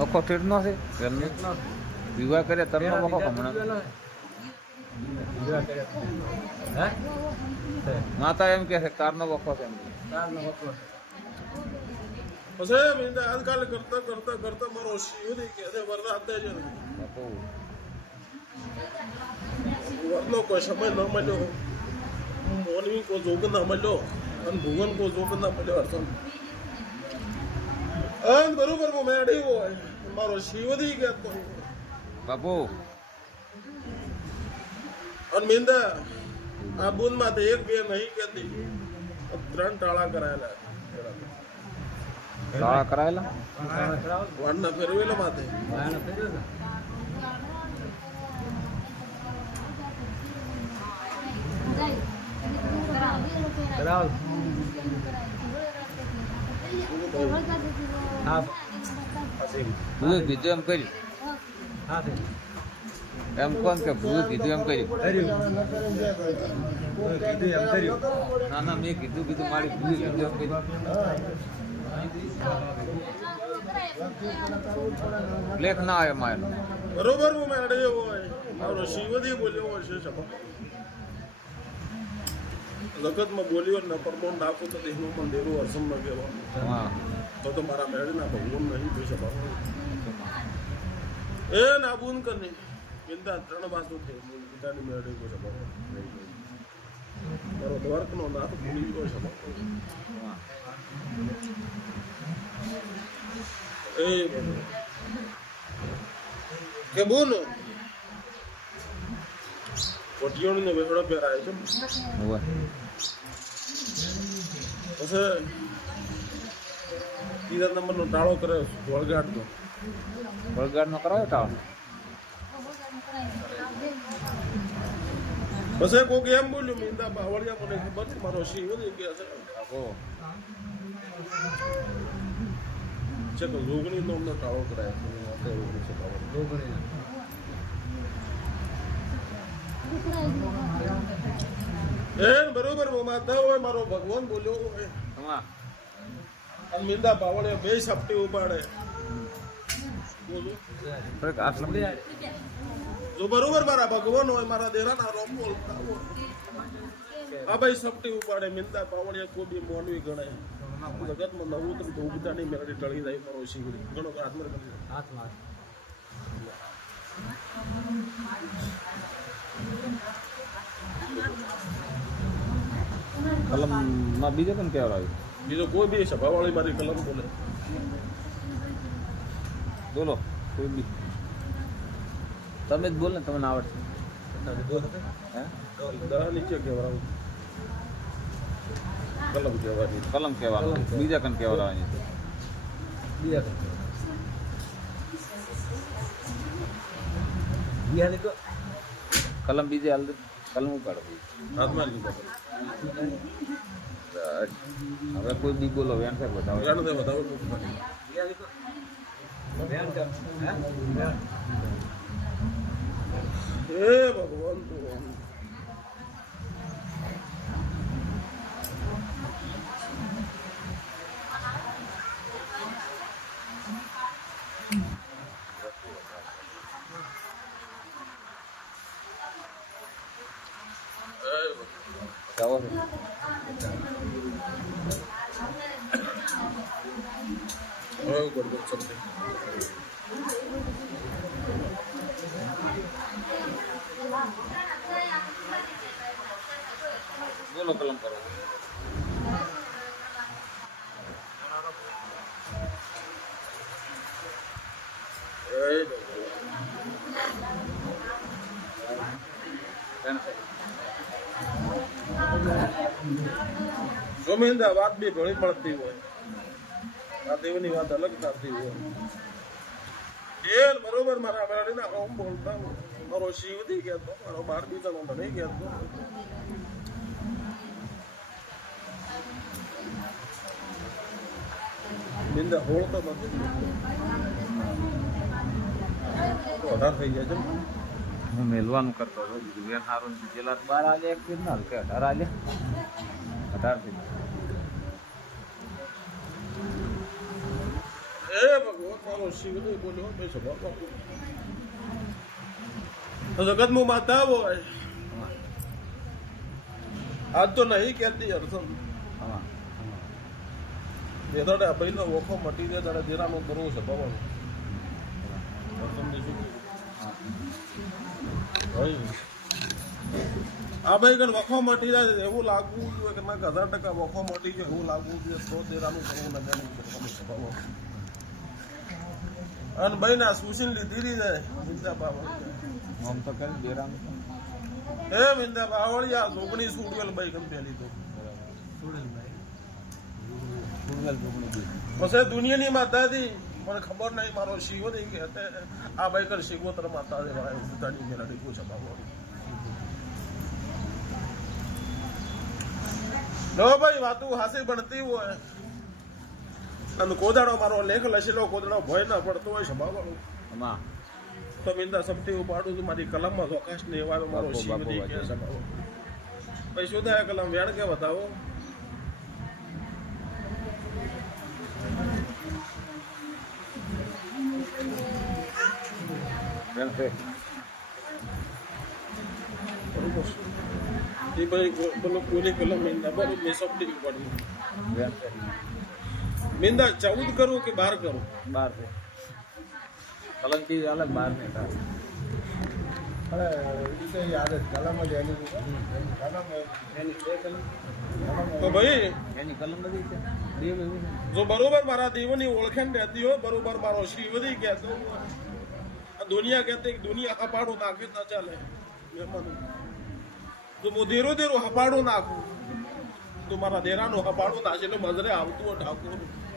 વખો ઠેઠ નો છે? એમને વિવાહ કરે તમને વખો હમણાં? માતા એમ કે છે કારનો વખો છે. એમ પછી મીંડા આજકાલ કરતા કરતા કરતા મારો શિવ નહીં કે છે વરના આપતા છે બાપુ. વરનો કોઈ સમય ન મળ્યો. મોનવી કો જોગ ના મળ્યો અને ભુવન કોઈ જોગ ના મળ્યો અન બરોબર હું મેળી. હોય મારો શિવ નહીં કહેતો બાપુ. અને મિંદા આ બુંદમાં તો એક બે નહીં કેતી ત્રણ ટાળા કરાયેલા. ટાળા કરાયેલા? વાડના ફેરવેલો માથે. ભૂએ કીધું એમ કર્યું. એમ કોણ કે ભૂલ કીધું એમ કર્યું? ના ના, મેં કીધું કીધું, મારી ભૂલ કીધું એમ કર્યું. લેખ ના આવે મારે બરોબર, હું મેળી હોય. મારો શિવજી બોલ્યો છે સભા લગતમાં બોલ્યો ને પરમોણ નાખો તો એનું પણ દેવું અરસમ ન કહેવાનું તો તો મારા મેળીના ભગવાન નહીં થઈ સભા એ નાબૂન કરની. ચિંતા ત્રણ બાજુ થઈ પિતાની મેળવી કોઈ સભા મારો દ્વારકનો નાથ ભૂલી ગયો સભા એ કે બોલ? કોટિયોની વેગળો પહેરાય છે પછી ત્રીજા નંબરનો ટાળો કરે વળગાડતો વળગાડ નો કરાયો ટાળો? પછી કોક એમ બોલ્યું મીંદા બાવળિયા મને ખબર નથી મારો શિવ વધી ગયા છે બાપુ છે જોગણી નો અમને ટાળો કરાય. છે આપણે છે બાવળ. એ બરોબર હું માનતા હોય મારો ભગવાન બોલ્યો હોય. હમણાં અને મીંદા બાવળિયા બે સાપટી ઉપાડે. જો બરોબર મારા ભગવાન હોય મારા દેરાના રોમ બોલતા હોય. આ ભાઈ સપટી ઉપાડે પાવડિયા કોબી મોનવી ગણાય. જગતમાં નવું તો તો નહીં મેળવી ટળી જાય મારો શિવડી ઘણો કરી કલમ માં બીજો કેમ કેવર આવ્યું બીજો કોઈ બી સભાવાળી મારી કલમ બોલે બોલો કોઈ બી તમે જ બોલ ને તમને આવડશે હે દહ નીચે કહેવાય કલમ કહેવાની કલમ કહેવાનું બીજા કન કહેવડાવવાની કલમ બીજે હાલ દે. કલમ ઉપાડો હાથમાં લીધા હવે કોઈ બી બોલો વ્યાન સાહેબ બતાવો. વ્યાન સાહેબ બતાવો. હે ભગવાન તું. હવે ગડબડ સમજે બોલો કલમ કરો ગમે વાત બી ઘણી મળતી હોય. દેવની વાત અલગ થતી હોય. એ બરોબર મારા મેળીના હોમ બોલતા. મારો શિવથી કહેતો, મારો બાર બીજાનો તો નહીં કહેતો. બિંદા હોળતો નથી વધારે થઈ જાય છે હું મેલવાનું કરતો હતો, બીજું બેન સારું જેલા બાર આજે એક ના કે અઢાર આજે અઢારથી હે ભગવાન મારો શિવદય બોલ્યો ભાઈ સભા તો જગતમાં માતા હોય આજ તો નહીં કેતી હા એ દાડે અભય નો ઓખો મટી જાય તારે દેરાનું કરવું છે ભાઈ આ ભાઈ કણ વખો મટી જાય એવું લાગવું જોઈએ કે ના હજાર ટકા વખો મટી જાય એવું લાગવું જોઈએ તો દેરાનું કરવું ના જાણવું કરવાનું છે ભગવાન અને ભાઈ ના સુશીલ લીધી રહી જાય મિંદા આમ તો કરી બેરામ એ મિંદા બાવળી આ જોગણી સુડવેલ ભાઈ કમ પેલી તો ફૂલવેલ જોગણી બી પછી દુનિયાની માતા હતી મને ખબર નહીં મારો શિવ નહીં કે આ ભાઈ કર શિવોતર માતા છે ભાઈ પોતાની મેરા દીકું છે બાબા લો ભાઈ વાતું હાસી બનતી હોય. અને કોદાડો મારો લેખ લસેલો કોદાડો ભય ના પડતો હોય આમાં. તો મિંદા સપટી ઉપાડું છું મારી કલમમાં ચોકાશ ને એવા મારો શિવ નહીં કે બાપો. છે શું થાય કલમ? વેણ કે બતાવો? એ ભાઈ બોલો કોની કલમ મિંદા બરોબર મેં સપટી ઉપાડી. મિંદા ચૌદ કરું કે બાર કરું? બાર છે. કલંકી અલગ બાર ને તાર તો ભાઈ એની કલમ બધી છે. જો બરોબર મારા દેવની ઓળખાણ રહેતી હોય બરોબર મારો શિવરી કહેતો હોય. આ દુનિયા કહેતી કે દુનિયા હપાડું નાખે ના ચાલે. તો હું ધીરો ધીરો હપાડો નાખું તો મારા દેરાનું હપાડું નાખે એટલે મજરે આવતું હોય ઠાકોર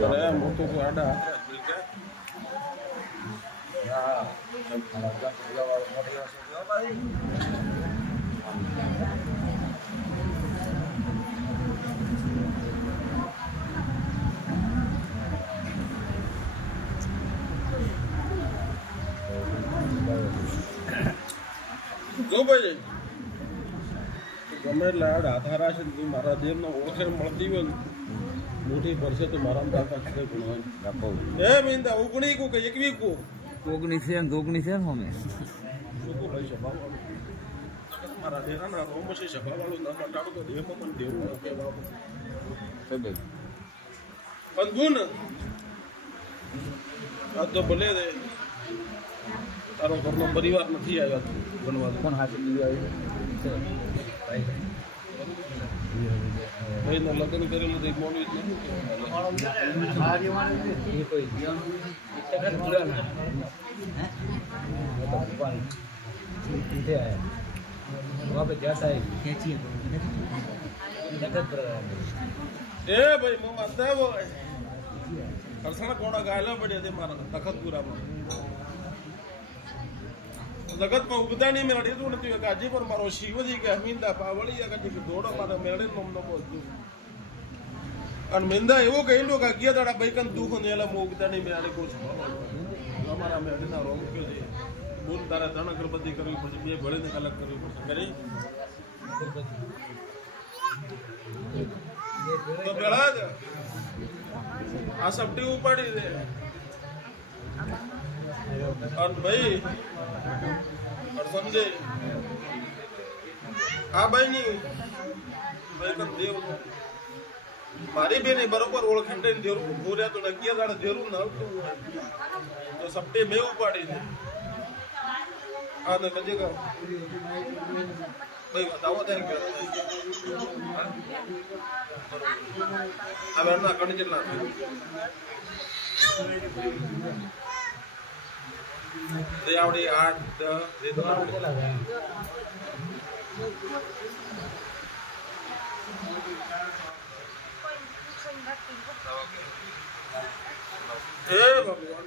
તો આડા હાથે જ કે જો ભાઈ ગમે એટલે આડ આધારા છે ને મારા દેવનો ઓળખેણ મળતી હોય ને મોટી પડશે તો મારા કાકા છે ગુણ હોય આપો એ મીંદા ઉગણી કુ કે એકવી કુ? ઓગણી છે ને ઓગણીસ છે ને અમે શું લઈ સભાવાળું? મારા દેરાના રોમ છે તો પણ દેવું ન કે આ તો ભલે રે. તારો ઘરનો પરિવાર નથી આવ્યો બનવા પણ હાથી બીજું આવ્યું ભાઈના લગ્ન કરેલું એક મોડું એ ભાઈ મમ્મા દેવો અરસણ કોડા ગાયલો પડ્યો તે મારા તખતપુરામાં ઉગતા નહીં મેળી તું નથી કાજી પણ મારો હમીંદા પાવળી કાજી કે દોડો મારા મેળે નમ ન બોલતું અને મિંદા એવું કહેલું કે અગિયાર દાડા ભાઈ દુઃખ ને એલા હું ઉગતા નહીં મેળે કોઈ અમારા મેળીના રોગ કે છે બોલ તારે ત્રણ અગરબત્તી કરવી પડશે, બે ભળીને અલગ કરવી પડશે. કરી? તો પેલા જ. આ સપટી ઉપાડી દે. અને ભાઈ સમજે. આ ભાઈ ની ભાઈ કન દેવ મારી બેન બરોબર થઈને દેરું ઉભું રહ્યા તો અગિયાર દાડે ન આવતું હોય. તો સપટે મેં ઉપાડી દે આ તો કજે કહો. ભાઈ બતાવો થાય કે હવે એમના કણ કેટલા તે આવડી આઠ દસ જે તો આવડી. હે ભગવાન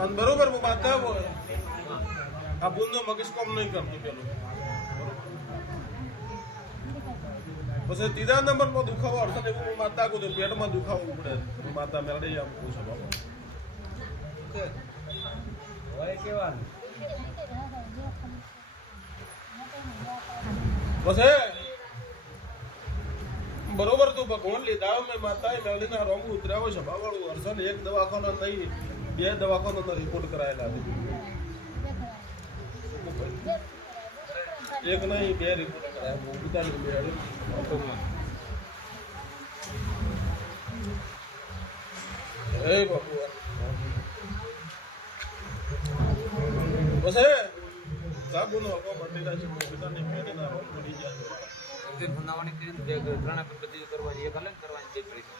અને બરોબર હું માતા આ બુંદો મગજ કોમ નહીં કરતું પેલું. પછી ત્રીજા નંબરમાં દુખાવો અડસઠ એવું હું માતા કહું પેટમાં દુખાવો ઉપડે. માતા મેળડી આમ કહું છું બાબા પછી બરોબર તું ભગવાન લીધા મેં માતાએ મેળીના રોંગ છે, બાવાળું હર્ષન એક દવાખાનો નહીં બે દવાખાનો રિપોર્ટ કરાયેલા છે. એક નહીં, બે રિપોર્ટ કરાયા બધાની મેળવી હે ભગવાન. પછી સાબુનો હકો મંડીલા છે બધાની મેળીના રોંગ પડી જાય બનાવવાની કરીને બે ત્રણે પદ્ધતિ કરવાની એક અલગ કરવાની જે કરી કરો કરો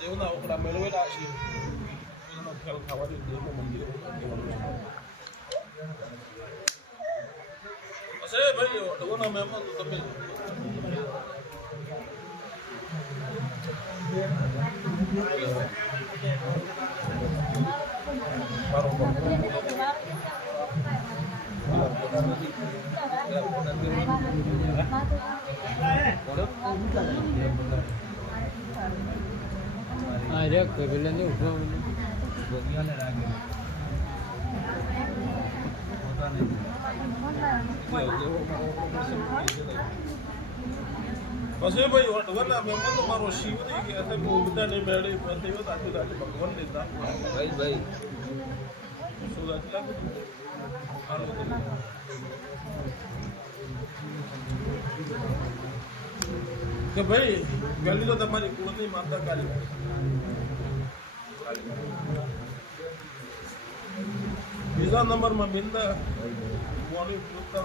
દેવના ઓકડા મેળવેલા છે ફેલ ખાવાની દેવનું મંદિર હશે ભાઈ ઓટોના મહેમાન તમે અરે પેલા ને ઊભો પછી ભાઈ વડવાના મહેમાન તો મારો શિવજી કે છે હું બધાને મેળી પ્રતિવત આખી રાત ભગવાન લીધા ભાઈ ભાઈ. શું રાતલા હાલો. કે ભાઈ પહેલી તો તમારી કુળની માતા કાલી બીજા નંબરમાં બિંદા મોડી પૂછતા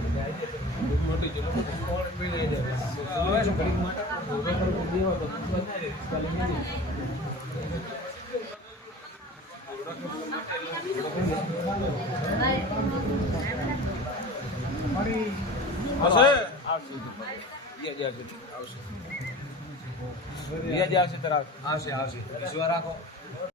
ના મનનો લેખ ભાઈ તો હવે એની મરજી રોડાનું કામ નથી કરતા દેહવાનું કીધું રોડો કરી ગયા નામ કે છોકરી બની થાય એટલે તો પૂરી નહીં મોટી જલો કોણ પી લઈ જાય હવે શું કરી માટે રોડો પર કોઈ દેવા તો બસ નહીં રે કાલે નહીં હશે આવશે વ્યાજ આવશે આવશે વ્યાજ આવશે તરફ આવશે આવશે વિશ્વા રાખો